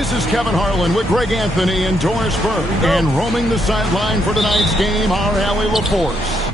This is Kevin Harlan with Greg Anthony and Doris Burke. And roaming the sideline for tonight's game, our Allie LaForce.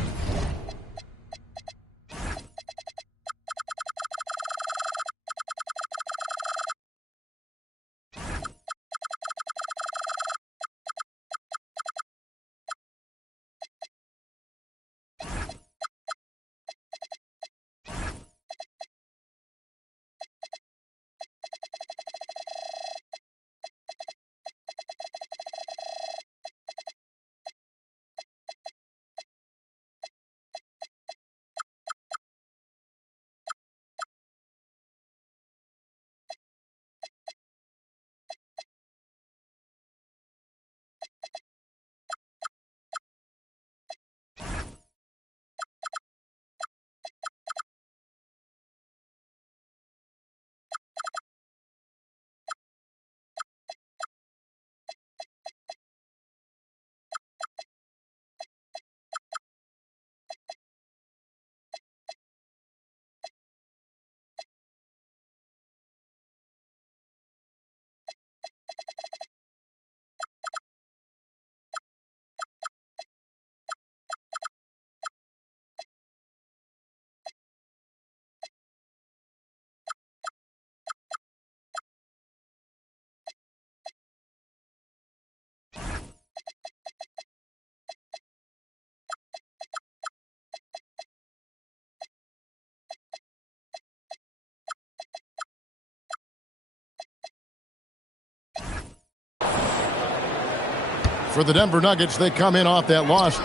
For the Denver Nuggets, they come in off that loss.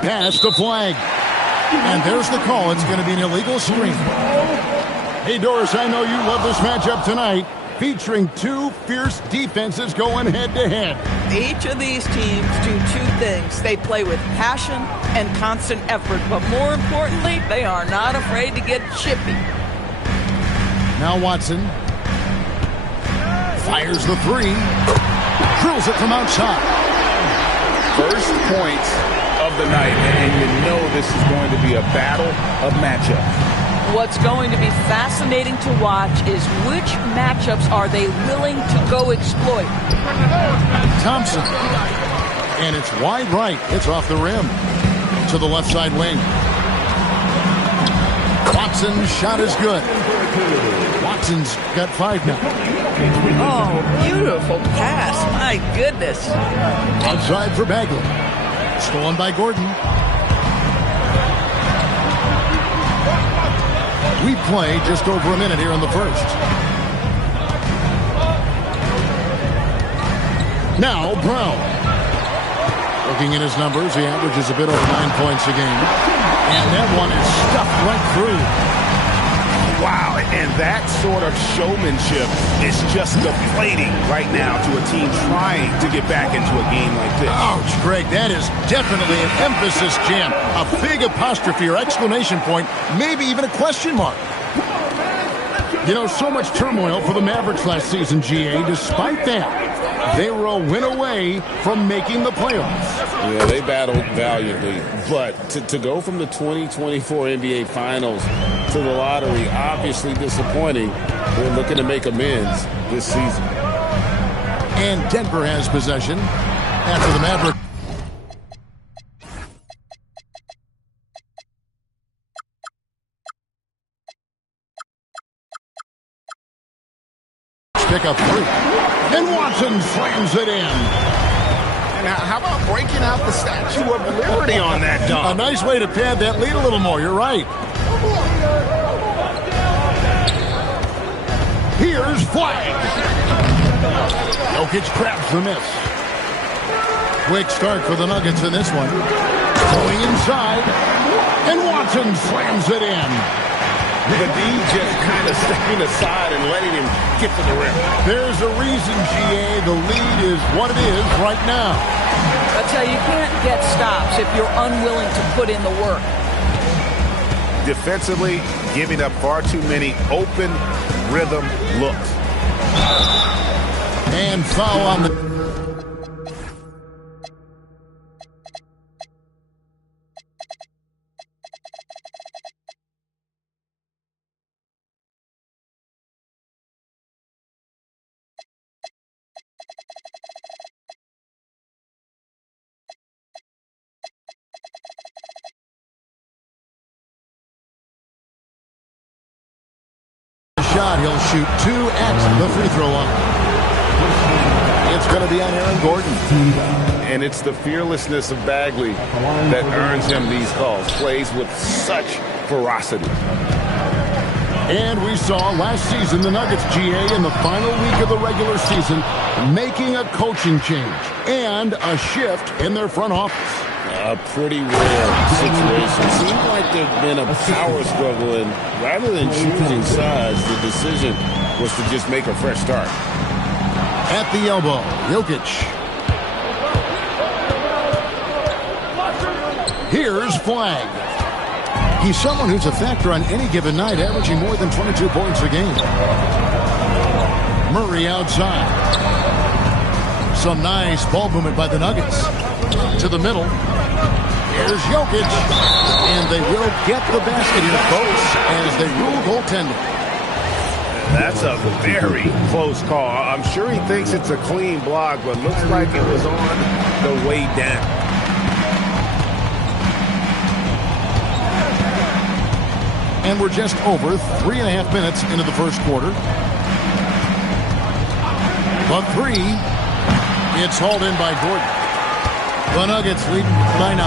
Pass the flag. And there's the call. It's going to be an illegal screen. Hey, Doris, I know you love this matchup tonight, featuring two fierce defenses going head-to-head. Each of these teams do two things. They play with passion and constant effort, but more importantly, they are not afraid to get chippy. Now Watson fires the three. Drills it from outside. First point of the night, and you know this is going to be a battle of matchups. What's going to be fascinating to watch is which matchups are they willing to go exploit. Thompson. And it's wide right. It's off the rim. To the left side wing. Watson's shot is good. Watson's got 5 now. Oh, beautiful pass. My goodness. Outside for Bagley. Stolen by Gordon. We play just over a minute here in the first. Now Brown. Looking at his numbers, he averages a bit over 9 points a game. And that one is stuffed right through. Wow, and that sort of showmanship is just deflating right now to a team trying to get back into a game like this. Ouch, Greg, that is definitely an emphasis jam. A big apostrophe or exclamation point, maybe even a question mark. You know, so much turmoil for the Mavericks last season, GA. Despite that, they were a win away from making the playoffs. Yeah, they battled valiantly. But to go from the 2024 NBA Finals to the lottery, obviously disappointing. They're looking to make amends this season. And Denver has possession after the Mavericks. Pick up 3. And Watson slams it in. And how about breaking out the Statue of Liberty on that dunk? A nice way to pad that lead a little more. You're right. Here's Flag. Jokic traps the miss. Quick start for the Nuggets in this one. Going inside. And Watson slams it in. The D just kind of stepping aside and letting him get to the rim. There's a reason, GA. The lead is what it is right now. I'll tell you, you can't get stops if you're unwilling to put in the work. Defensively, giving up far too many open rhythm looks. And foul on the... He'll shoot 2 at the free throw line. It's going to be on Aaron Gordon. And it's the fearlessness of Bagley that earns him these calls. Plays with such ferocity. And we saw last season the Nuggets, GA, in the final week of the regular season, making a coaching change and a shift in their front office. A pretty rare situation. Seems like there's been a power struggle, and rather than choosing sides, the decision was to just make a fresh start. At the elbow, Jokic. Here's Flag. He's someone who's a factor on any given night, averaging more than 22 points a game. Murray outside. Some nice ball movement by the Nuggets. To the middle. Here's Jokic. And they will get the basket here, folks, as they rule goaltending. That's a very close call. I'm sure he thinks it's a clean block, but looks like it was on the way down. And we're just over 3.5 minutes into the first quarter. The three. It's hauled in by Gordon. The Nuggets lead by 9.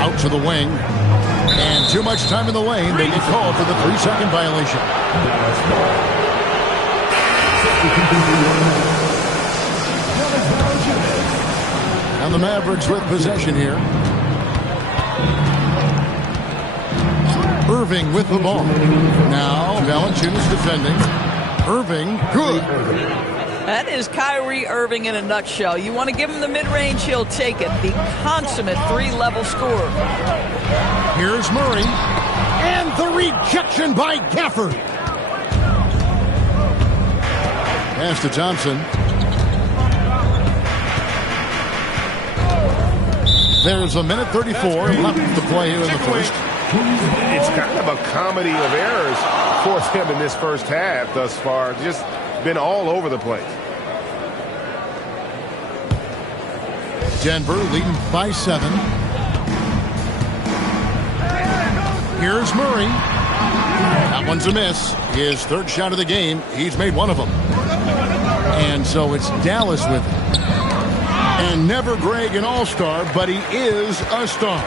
Out to the wing. And too much time in the lane. They get called for the 3-second violation. And the Mavericks with possession here. Irving with the ball. Now Valanciunas defending. Irving, good. That is Kyrie Irving in a nutshell. You want to give him the mid-range, he'll take it. The consummate 3-level scorer. Here's Murray. And the rejection by Gafford. Pass to Thompson. There's 1:34 left to play here in the first. It's kind of a comedy of errors for him in this first half thus far. Just been all over the place. Denver leading by 7. Here's Murray. That one's a miss. His third shot of the game. He's made one of them. And so it's Dallas with it. And never Greg an all-star, but he is a star.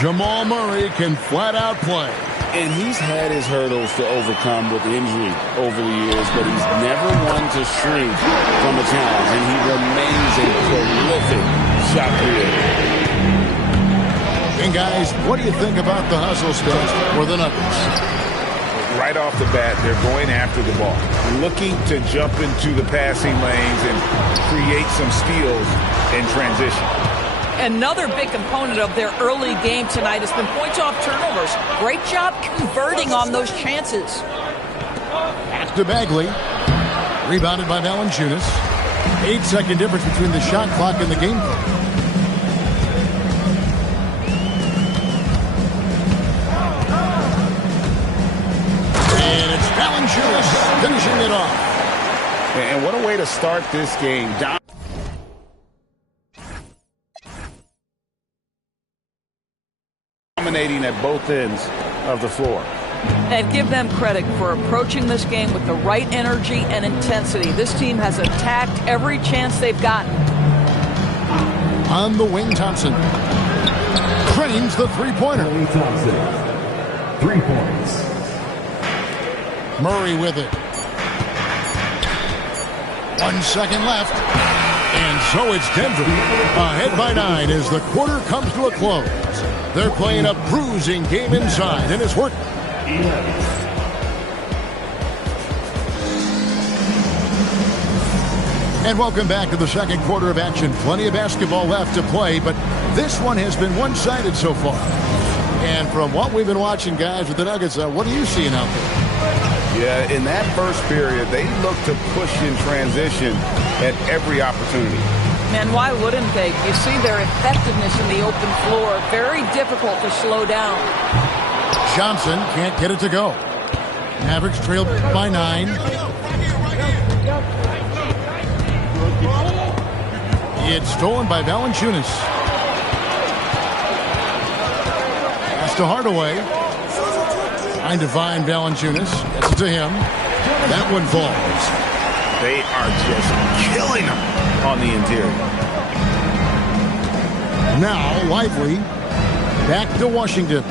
Jamal Murray can flat out play. And he's had his hurdles to overcome with injury over the years, but he's never one to shrink from a challenge, and he remains a prolific shot creator. And guys, what do you think about the hustle stats for the Nuggets? Right off the bat, they're going after the ball, looking to jump into the passing lanes and create some steals in transition. Another big component of their early game tonight has been points off turnovers. Great job converting on those chances. Back to Bagley. Rebounded by Valanciunas. 8-second difference between the shot clock and the game clock. And it's Valanciunas finishing it off. And what a way to start this game. Dominating at both ends of the floor. And give them credit for approaching this game with the right energy and intensity. This team has attacked every chance they've gotten. On the wing, Thompson. Cranes the three-pointer. Thompson. 3 points. Murray with it. 1 second left. And so it's Denver. Ahead by 9 as the quarter comes to a close. They're playing a bruising game inside, and it's working. And welcome back to the second quarter of action. Plenty of basketball left to play, but this one has been one-sided so far. And from what we've been watching, guys, with the Nuggets, what are you seeing out there? Yeah, in that first period, they looked to push in transition at every opportunity. Man, why wouldn't they? You see their effectiveness in the open floor. Very difficult to slow down. Johnson can't get it to go. Mavericks trailed by 9. It's stolen by Valanciunas. Pass to Hardaway. Trying to find Valanciunas. Gets it to him. That one falls. They are just killing them on the interior. Now, Lively. Back to Washington.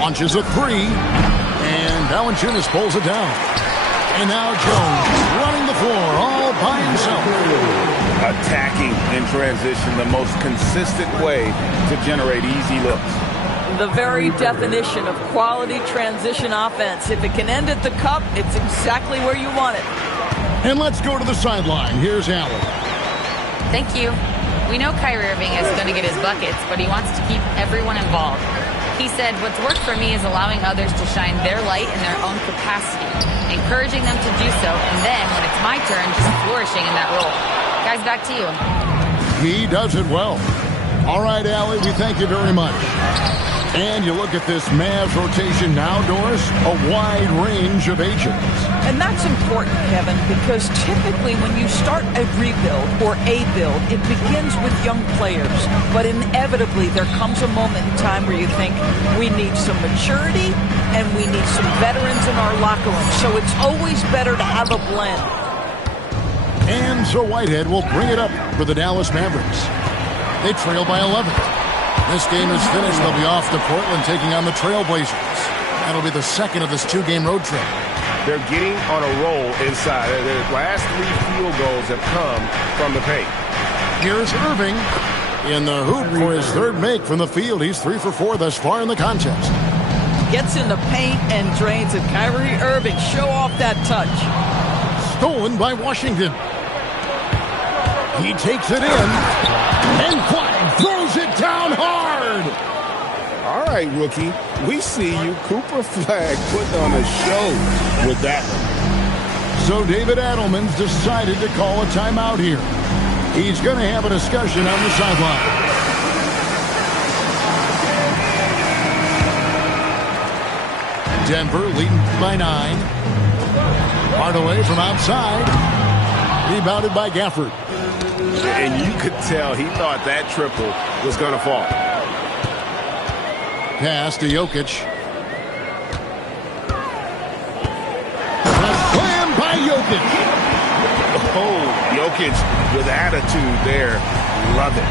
Launches a three. And Valanciunas pulls it down. And now Jones running the floor all by himself. Attacking in transition, the most consistent way to generate easy looks. The very definition of quality transition offense. If it can end at the cup, it's exactly where you want it. And let's go to the sideline. Here's Allen. Thank you. We know Kyrie Irving is going to get his buckets, but he wants to keep everyone involved. He said, what's worked for me is allowing others to shine their light in their own capacity, encouraging them to do so, and then, when it's my turn, just flourishing in that role. Guys, back to you. He does it well. All right, Allie, we thank you very much. And you look at this Mavs rotation now, Doris, a wide range of agents. And that's important, Kevin, because typically when you start a rebuild or a build, it begins with young players. But inevitably, there comes a moment in time where you think we need some maturity and we need some veterans in our locker room. So it's always better to have a blend. And so Whitehead will bring it up for the Dallas Mavericks. They trail by 11. This game is finished. They'll be off to Portland taking on the Trailblazers. That'll be the second of this two-game road trip. They're getting on a roll inside. Their last 3 field goals have come from the paint. Here's Irving in the hoop for his third make from the field. He's 3 for 4 thus far in the contest. Gets in the paint and drains it. Kyrie Irving, show off that touch. Stolen by Washington. He takes it in. And Flag throws it down hard. All right, rookie. We see you. Cooper Flag putting on a show with that one. So David Adelman's decided to call a timeout here. He's going to have a discussion on the sideline. Denver leading by 9. Hardaway from outside. Rebounded by Gafford. And you could tell he thought that triple was going to fall. Pass to Jokic. Slam by Jokic. Oh, Jokic with attitude there. Love it.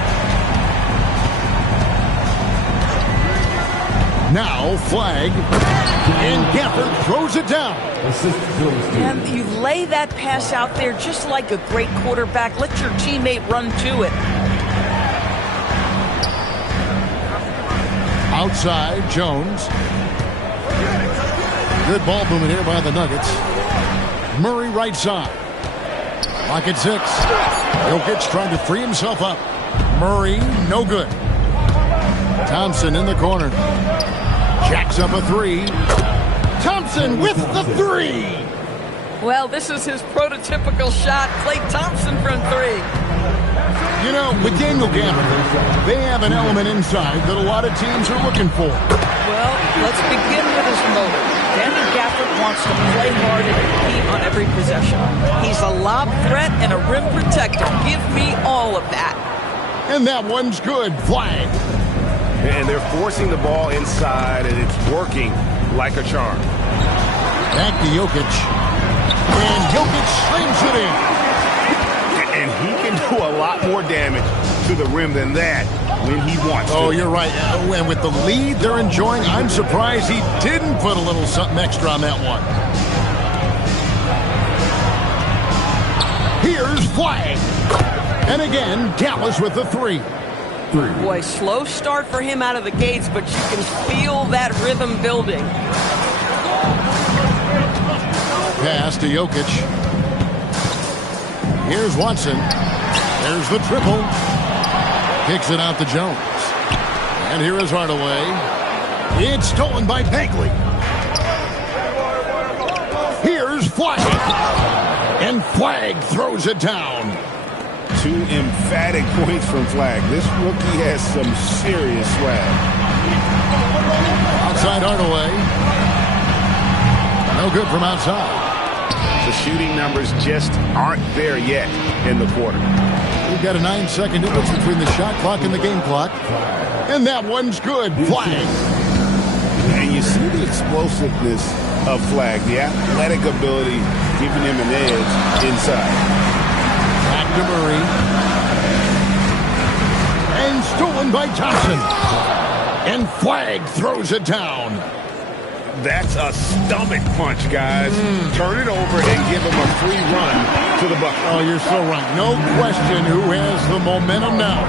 Now Flag. And Gafford throws it down. And you lay that pass out there just like a great quarterback. Let your teammate run to it. Outside, Jones. Good ball movement here by the Nuggets. Murray right side. Lock at 6. Jokic trying to free himself up. Murray, no good. Thompson in the corner. Jacks up a 3. Thompson with the 3. Well, this is his prototypical shot. Klay Thompson from 3. You know, with Daniel Gafford, they have an element inside that a lot of teams are looking for. Well, let's begin with his motive. Daniel Gafford wants to play hard and compete on every possession. He's a lob threat and a rim protector. Give me all of that. And that one's good. Flag. And they're forcing the ball inside, and it's working like a charm. Back to Jokic. And Jokic slings it in. And he can do a lot more damage to the rim than that when he wants to. Oh, you're right. And with the lead they're enjoying, I'm surprised he didn't put a little something extra on that one. Here's Flag. And again, Dallas with the 3. Boy, slow start for him out of the gates, but you can feel that rhythm building. Pass to Jokic. Here's Watson. There's the triple. Kicks it out to Jones. And here is Hardaway. It's stolen by Bagley. Here's Flag. And Flag throws it down. 2 emphatic points from Flag. This rookie has some serious swag. Outside Hardaway. No good from outside. The shooting numbers just aren't there yet in the quarter. We've got a 9-second difference between the shot clock and the game clock. And that one's good. Flag. And you see the explosiveness of Flag, the athletic ability giving him an edge inside. Back to Murray. And stolen by Thompson. And Flag throws it down. That's a stomach punch, guys. Turn it over and give him a free run to the bucket. Oh, you're so right. No question who has the momentum now.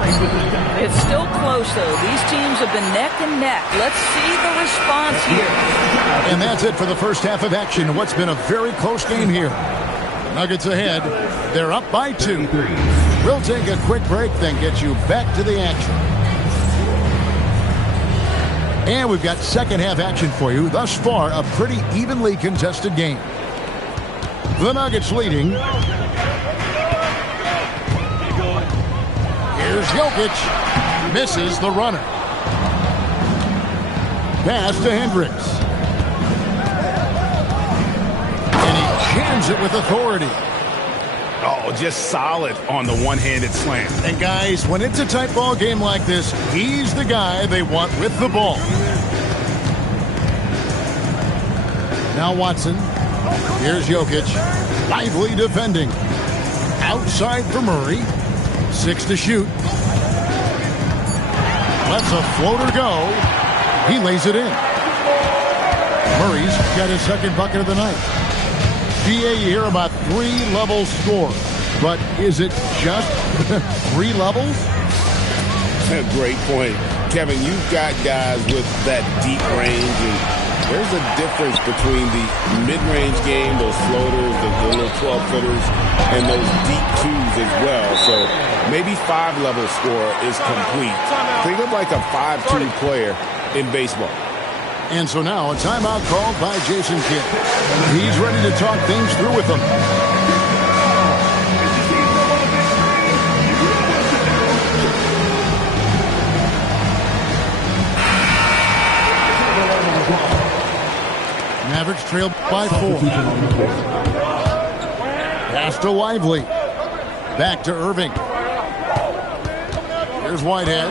It's still close, though. These teams have been neck and neck. Let's see the response here. And that's it for the first half of action. What's been a very close game here. Nuggets ahead. They're up by 2. We'll take a quick break, then get you back to the action. And we've got second half action for you. Thus far, a pretty evenly contested game. The Nuggets leading. Here's Jokic. Misses the runner. Pass to Hendricks. And he jams it with authority. Oh, just solid on the one-handed slam. And guys, when it's a tight ball game like this, he's the guy they want with the ball. Now Watson. Here's Jokic. Lively defending. Outside for Murray. 6 to shoot. Lets a floater go. He lays it in. Murray's got his second bucket of the night. GA, you hear about 3-level score. But is it just 3 levels? Great point. Kevin, you've got guys with that deep range, and there's a difference between the mid-range game, those floaters, the little 12-footers, and those deep 2s as well. So maybe 5-level score is complete. Think of like a 5-2 player in baseball. And so now a timeout called by Jason Kidd. He's ready to talk things through with them. Mavericks trailed by 4. Pass to Lively. Back to Irving. Here's Whitehead.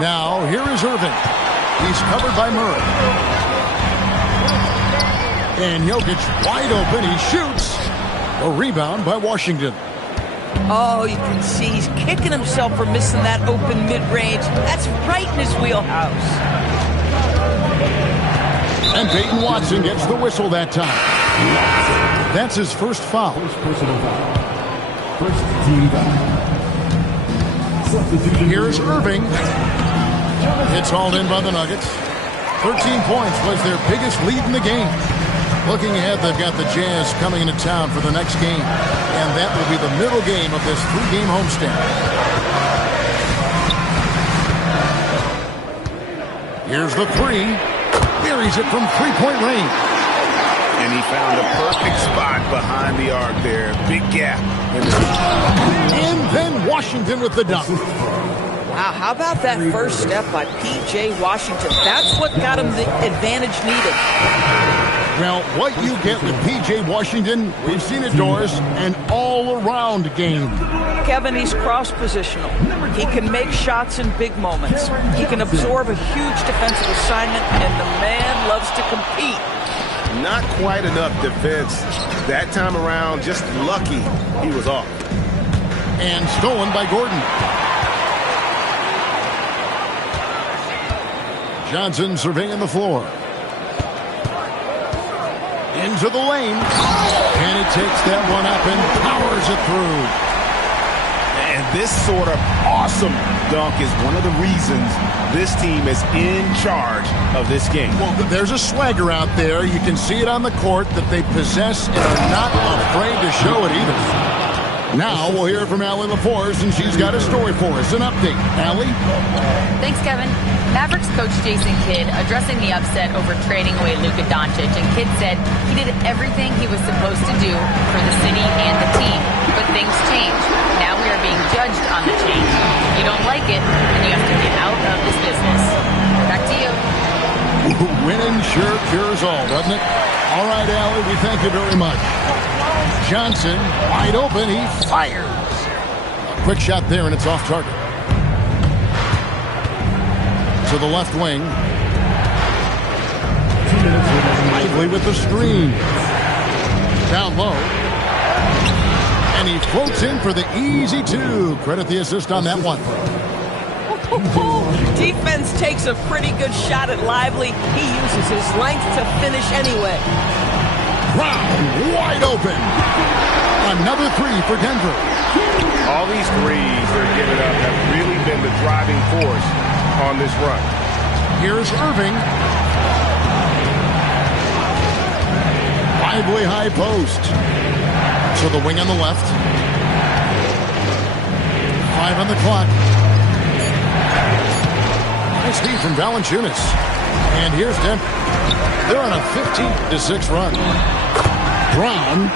Now, here is Irving. He's covered by Murray. And Jokic wide open. He shoots. A rebound by Washington. Oh, you can see he's kicking himself for missing that open mid-range. That's right in his wheelhouse. And Peyton Watson gets the whistle that time. That's his first foul. First team foul. Here's Irving. It's hauled in by the Nuggets. 13 points was their biggest lead in the game. Looking ahead, they've got the Jazz coming into town for the next game. And that will be the middle game of this 3-game homestand. Here's the 3. Buries it from 3-point range. And he found the perfect spot behind the arc there. Big gap. And then Washington with the dunk. Wow, how about that first step by P.J. Washington? That's what got him the advantage needed. Well, what you get with P.J. Washington, we've seen it, Doris, an all-around game. Kevin, he's cross-positional. He can make shots in big moments. He can absorb a huge defensive assignment, and the man loves to compete. Not quite enough defense that time around. Just lucky he was off. And stolen by Gordon. Johnson surveying the floor. Into the lane. And he takes that one up and powers it through. And this sort of awesome dunk is one of the reasons this team is in charge of this game. Well, there's a swagger out there. You can see it on the court that they possess and are not afraid to show it either. Now we'll hear from Allie LaForce, and she's got a story for us. An update. Allie? Thanks, Kevin. Mavericks coach Jason Kidd addressing the upset over trading away Luka Doncic, and Kidd said he did everything he was supposed to do for the city and the team. But things change. Now we are being judged on the change. If you don't like it, then you have to get out of this business. Back to you. Winning sure cures all, doesn't it? All right, Allie, we thank you very much. Johnson, wide open, he fires. A quick shot there, and it's off target. To the left wing. Lively with the screen. Down low. And he floats in for the easy two. Credit the assist on that one. Defense takes a pretty good shot at Lively. He uses his length to finish anyway. Brown wide open. Another three for Denver. All these threes they're giving up have really been the driving force on this run. Here's Irving. Lively high post. To the wing on the left. 5 on the clock. Nice feed from Valanciunas. And here's Denver. They're on a 15-6 run. Brown.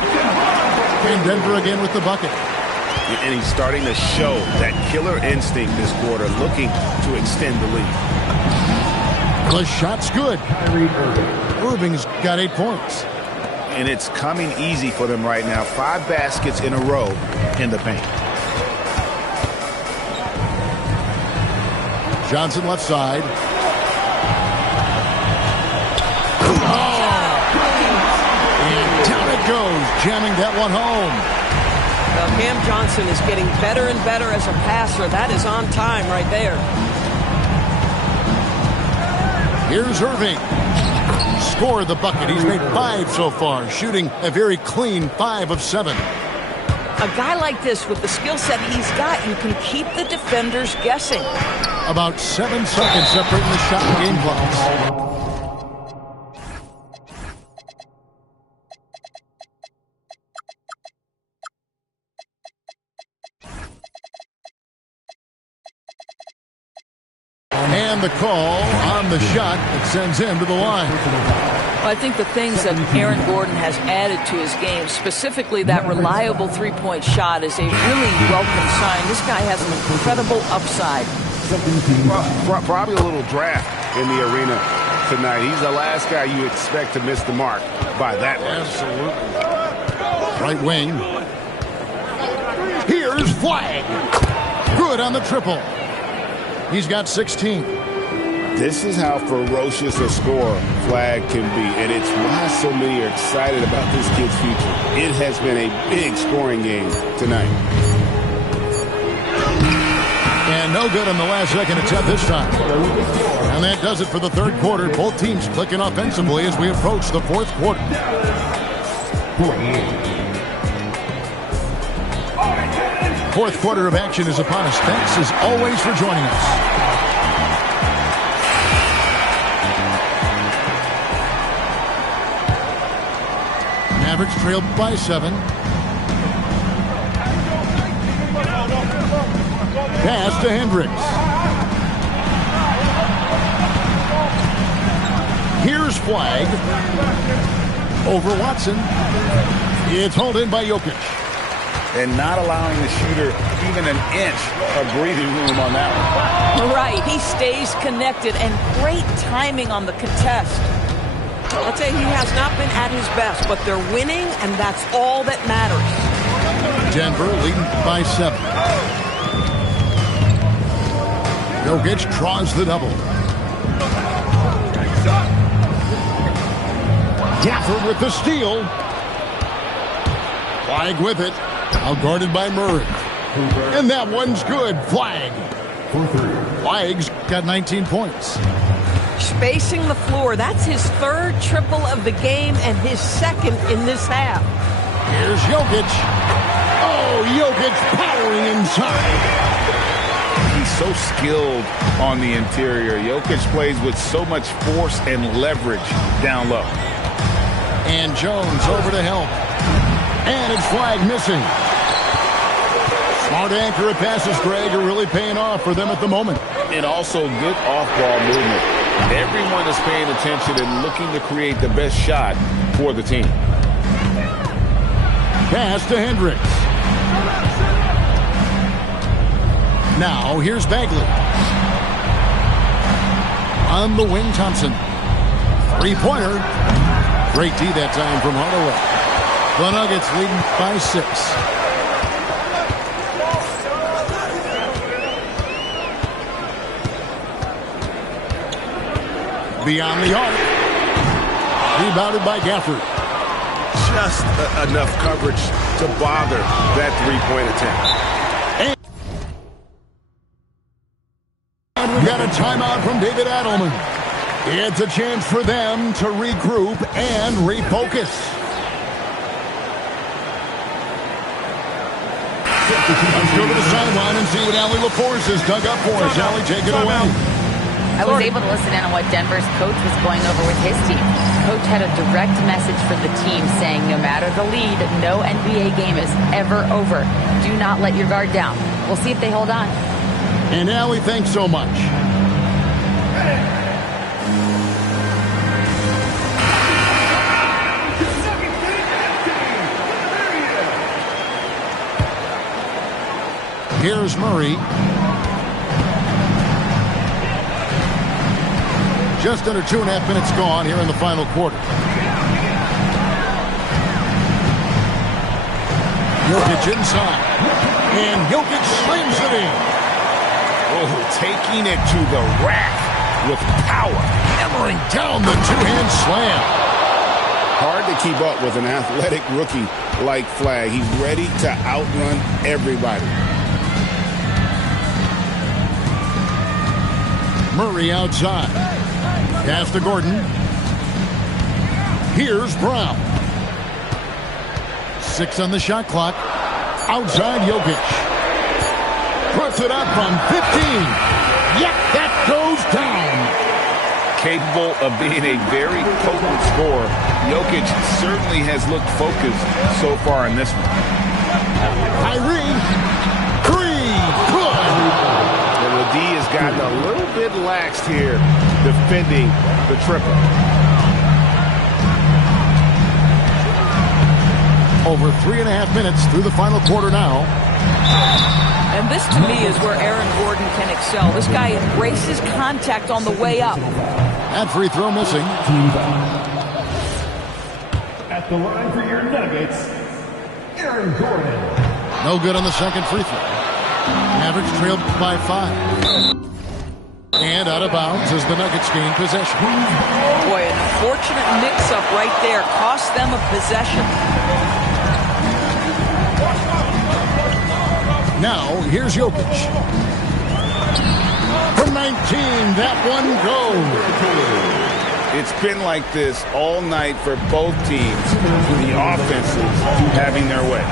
And Denver again with the bucket. And he's starting to show that killer instinct this quarter, looking to extend the lead. The shot's good. Irving's got 8 points. And it's coming easy for them right now. 5 baskets in a row in the paint. Johnson left side. And down it goes, jamming that one home. Well, Cam Johnson is getting better and better as a passer. That is on time right there. Here's Irving. Scored the bucket. He's made 5 so far, shooting a very clean 5 of 7. A guy like this, with the skill set he's got, you can keep the defenders guessing. About 7 seconds separating the shot and game clocks. And the call on the shot that sends him to the line. I think the things that Aaron Gordon has added to his game, specifically that reliable three-point shot, is a really welcome sign. This guy has an incredible upside. Probably a little draft in the arena tonight. He's the last guy you expect to miss the mark by that much. Absolutely. Right wing. Here's Flag. Good on the triple. He's got 16. This is how ferocious a scorer Flag can be, and it's why so many are excited about this kid's future. It has been a big scoring game tonight. And no good on the last second attempt this time. And that does it for the third quarter. Both teams clicking offensively as we approach the fourth quarter. Fourth quarter of action is upon us. Thanks as always for joining us. Mavericks trailed by 7. Pass to Hendricks. Here's Flag. Over Watson. It's hauled in by Jokic. And not allowing the shooter even an inch of breathing room on that one. Right, he stays connected, and great timing on the contest. I'll tell you, he has not been at his best, but they're winning, and that's all that matters. Denver leading by 7. Jokic draws the double. Gafford with the steal. Flag with it. Outguarded by Murray. And that one's good. Flag. Flag's got 19 points. Spacing the floor. That's his third triple of the game and his second in this half. Here's Jokic. Oh, Jokic powering inside. He's so skilled on the interior. Jokic plays with so much force and leverage down low. And Jones over to help. And it's Flag missing. Smart accurate passes, Greg, are really paying off for them at the moment. And also good off-ball movement. Everyone is paying attention and looking to create the best shot for the team. Pass to Hendricks. Now here's Bagley. On the wing, Thompson. Three-pointer. Great D that time from Hardaway. The Nuggets leading by 6. Beyond the arc. Rebounded by Gafford. Just enough coverage to bother that three-point attempt. And we got a timeout from David Adelman. It's a chance for them to regroup and refocus. Let's go to the sideline and see what Allie LaForce has dug up for us. Allie, take it away. I was able to listen in on what Denver's coach was going over with his team. Coach had a direct message for the team saying no matter the lead, no NBA game is ever over. Do not let your guard down. We'll see if they hold on. And Allie, thanks so much. Here's Murray. Just under 2.5 minutes gone here in the final quarter. Jokic inside. And Jokic slams it in. Oh, taking it to the rack with power. Hammering down the two-hand slam. Hard to keep up with an athletic rookie like Flag. He's ready to outrun everybody. Murray outside. Pass to Gordon. Here's Brown. 6 on the shot clock. Outside Jokic. Puts it up from 15. Yep, that goes down. Capable of being a very potent scorer, Jokic certainly has looked focused so far in this one. Kyrie. 3. Good. And the D has gotten a little bit laxed here defending the triple. Over 3.5 minutes through the final quarter now. And this, to me, is where Aaron Gordon can excel. This guy embraces contact on the way up. That free throw missing. At the line for your Nuggets, Aaron Gordon. No good on the second free throw. Mavericks trailed by 5. And out of bounds as the Nuggets gain possession. Boy, an unfortunate mix-up right there. Cost them a possession. Now, here's Jokic. From 19, that one goes. It's been like this all night for both teams. The offenses having their way.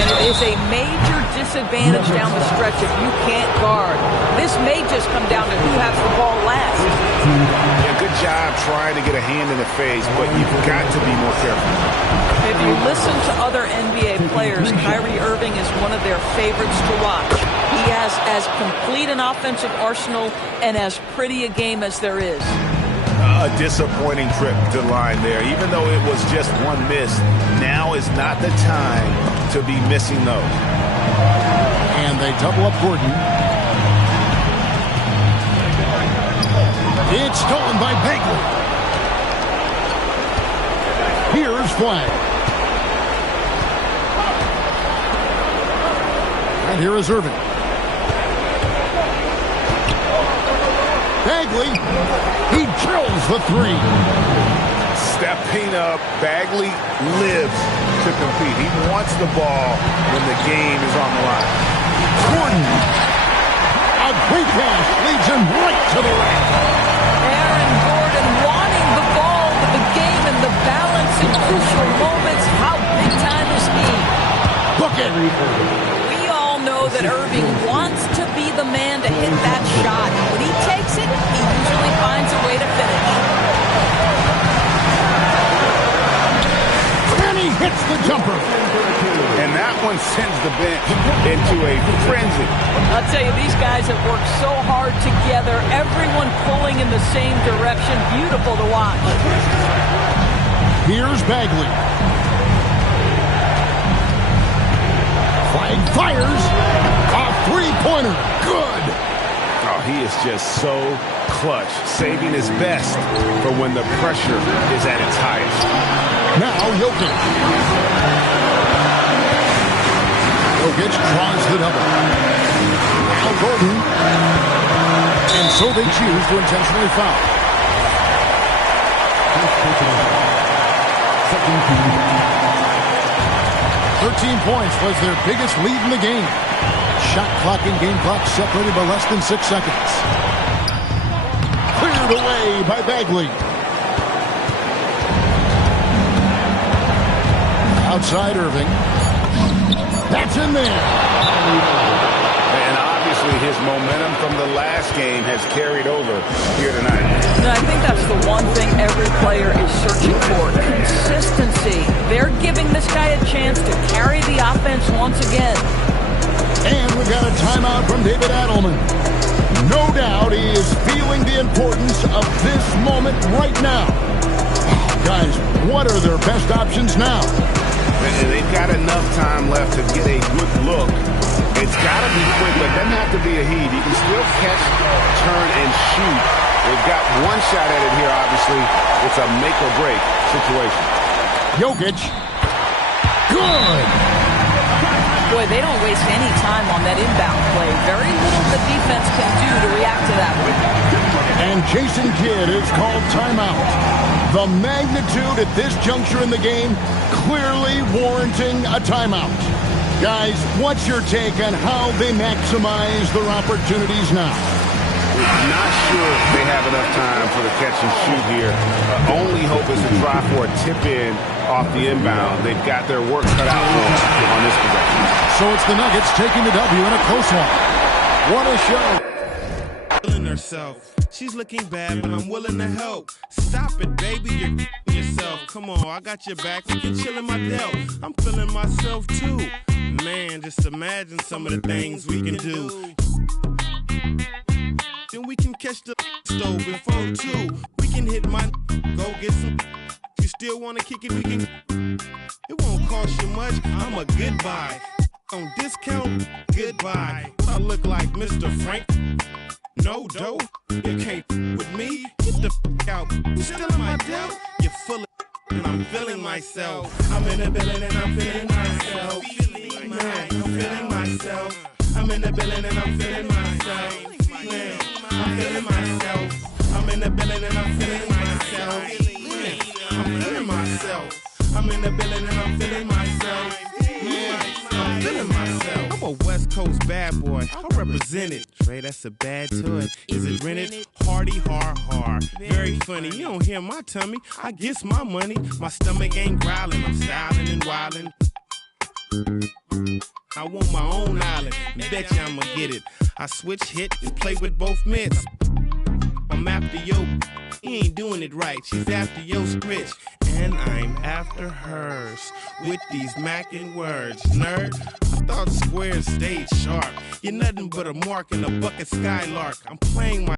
And it is a major disadvantage down the stretch if you can't guard. This may just come down to who has the ball last. Yeah, good job trying to get a hand in the face, but you've got to be more careful. If you listen to other NBA players, Kyrie Irving is one of their favorites to watch. He has as complete an offensive arsenal and as pretty a game as there is. A disappointing trip to the line there. Even though it was just one miss, now is not the time to be missing those. And they double up Gordon. It's stolen by Bagley. Here's Flag. And here is Irving. Bagley, he drills the 3. Stepping up, Bagley lives to compete. He wants the ball when the game is on the line. Gordon, a great pass leads him right to the rack. Aaron Gordon wanting the ball with the game and the balance in crucial moments. How big time is he? Bucket. We all know that Irving wants to be the man to hit that shot. When he takes it, he usually finds a way to finish. And he hits the jumper. And that one sends the bench into a frenzy. I'll tell you, these guys have worked so hard together. Everyone pulling in the same direction. Beautiful to watch. Here's Bagley. Flag fires. A three-pointer. Good. Oh, he is just so clutch, saving his best for when the pressure is at its highest. Now Jokic. Jokic tries the double. Now Gordon. And so they choose to intentionally foul. 13 points was their biggest lead in the game. Shot clock and game clock separated by less than 6 seconds. Cleared away by Bagley. Outside Irving. That's in there. And obviously his momentum from the last game has carried over here tonight. And I think that's the one thing every player is searching for. Consistency. They're giving this guy a chance to carry the offense once again. And we've got a timeout from David Adelman. No doubt he is feeling the importance of this moment right now. Guys, what are their best options now? And they've got enough time left to get a good look. It's got to be quick, but it doesn't have to be a heave. You can still catch, turn, and shoot. They've got one shot at it here, obviously. It's a make-or-break situation. Jokic. Good. Boy, they don't waste any time on that inbound play. Very little the defense can do to react to that one. And Jason Kidd is called timeout. The magnitude at this juncture in the game clearly warranting a timeout. Guys, what's your take on how they maximize their opportunities now? Not sure they have enough time for the catch and shoot here. Only hope is to try for a tip-in off the inbound. They've got their work cut out for them on this possession. So it's the Nuggets taking the W in a close one. What a show. Herself. She's looking bad, but I'm willing to help. Stop it, baby, you're yourself. Come on, I got your back. We can chill in my delt. I'm feeling myself too. Man, just imagine some of the things we can do. Then we can catch the stove before 2. We can hit my go get some. If you still want to kick it, we can. It won't cost you much. I'm a good buy. On discount, goodbye. I look like Mr. Frank. No dough, you can't with me. Get the out. You still in my delt? You're full of and I'm feeling myself. I'm in the building and I'm feeling myself. I'm feeling myself. I'm in the building and I'm feeling myself. Man, I'm feeling myself. I'm in the building and I'm feeling myself. Man, I'm feeling myself. I'm in the building and I'm feeling myself. Man, I'm feeling myself. I'm a West Coast bad boy. I represent it. Trey, that's a bad toy. Is it rented? Hardy, har. Very funny. You don't hear my tummy. I guess my money. My stomach ain't growling. I'm styling and wilding. I want my own island. Bet you I'ma get it. I switch hit and play with both mitts. I'm after yo. He ain't doing it right. She's after yo scritch. And I'm after hers. With these mackin' words. Nerd, I thought squares stayed sharp. You're nothing but a mark in a bucket skylark. I'm playing my